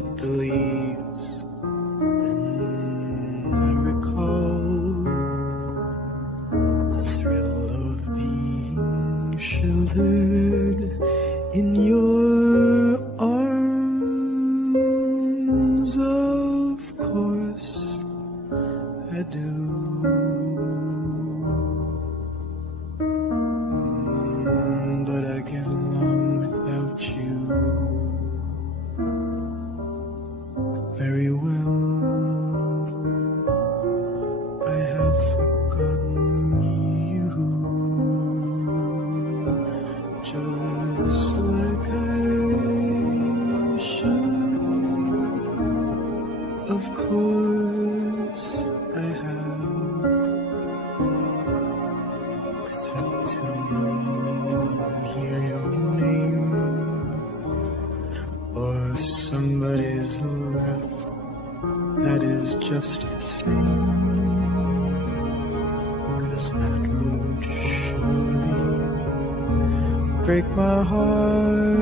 hit the leaves. Then I recall the thrill of being sheltered in your arms. Of course I do. But I get along without you very well. I have forgotten you, just like I should. Of course I have, except to hear your name or somebody's laugh. That is just the same, 'cause that would surely break my heart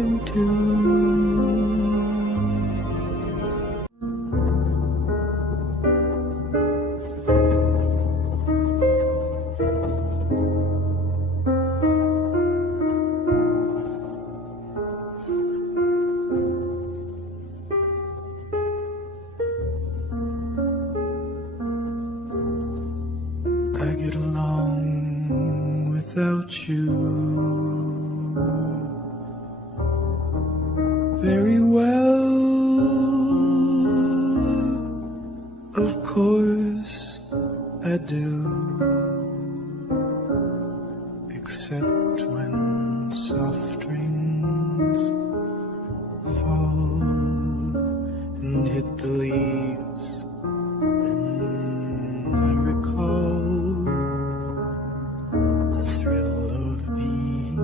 in two. I get along without you very well. Of course I do, except when soft rains fall and hit the leaves. Then I recall the thrill of being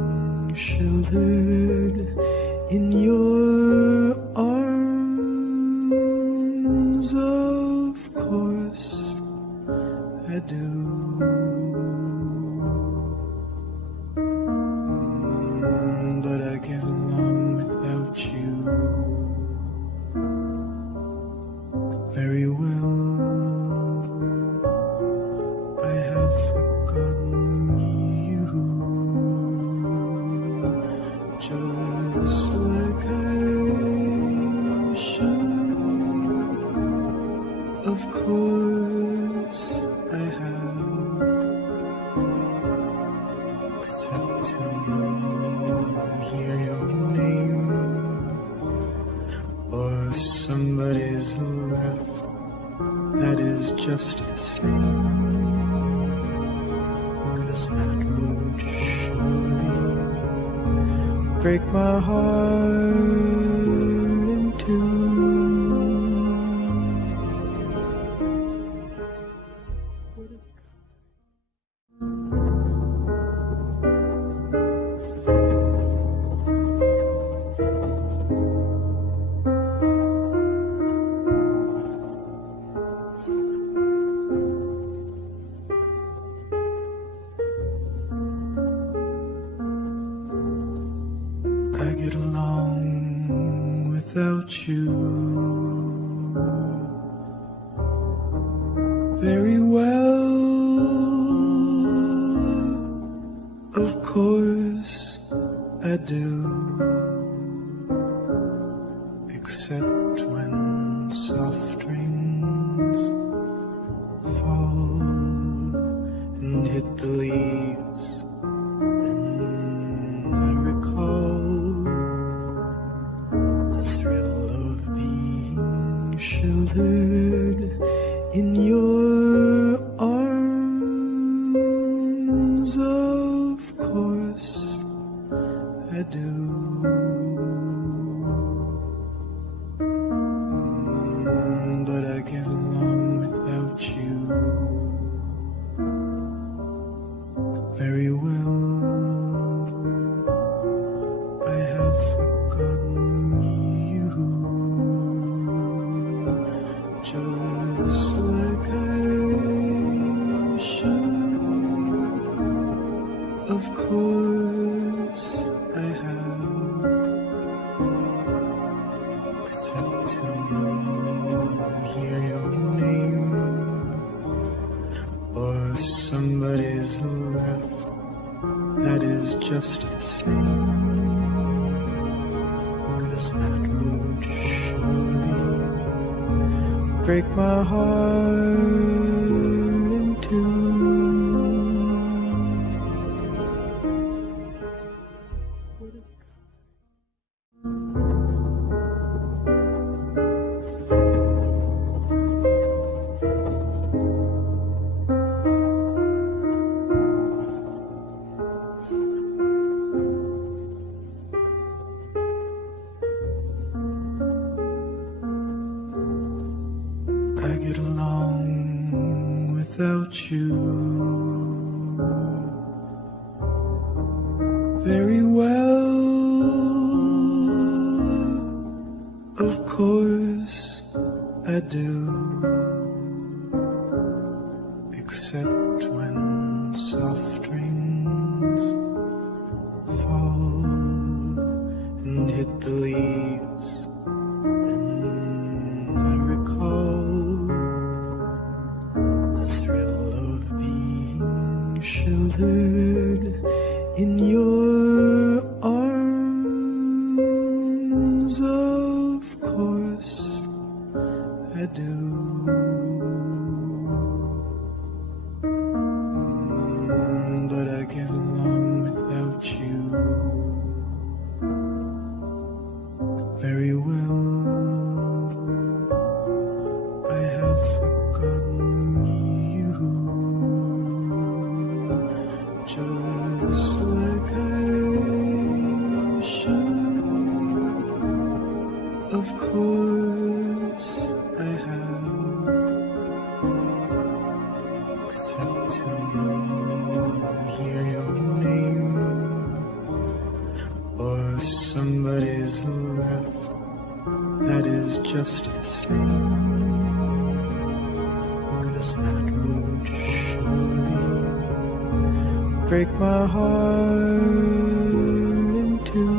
sheltered in your arms. Of course I do. But I get along without you very well. I have forgotten you, just like I should. Of course I have, except to hear your name or somebody's laugh. That is just the same, 'cause that would surely break my heart in two. I get along without you very well. Of course I do, except when soft rains fall and hit the leaves. Then I recall the thrill of being sheltered in your arms. Of course I do. But I get along without you very well. I have forgotten you, just like I except to hear your name or somebody's laugh that is just the same, 'cause that would surely break my heart in two. I get along without you very well. Of course I do, except when soft rains fall and hit the leaves. Then I recall the thrill of being sheltered in your arms. Of course I do. But I get along without you very well. I have forgotten you, just like I should. Of course I have, except to hear your name or somebody's laugh that is just the same, 'cause that would surely break my heart in two.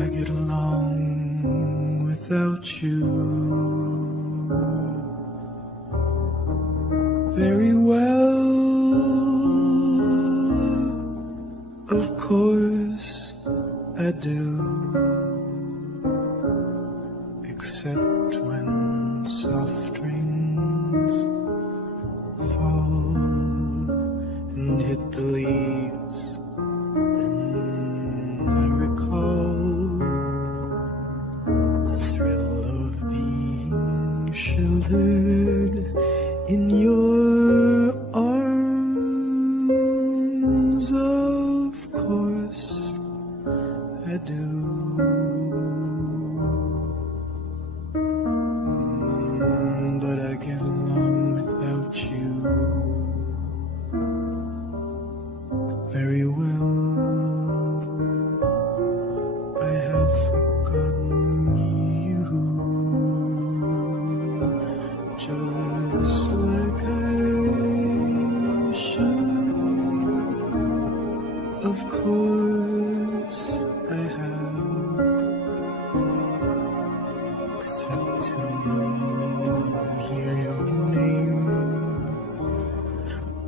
I get along without you very well. Of course I do, except when soft rains fall and hit the leaves. Then I recall the thrill of being sheltered in your arms. Of course I do. But I get along without you very well. I have forgotten you, just like I should. Of course I have, except to hear your name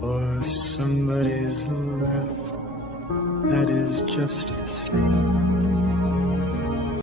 or somebody's laugh that is just the same,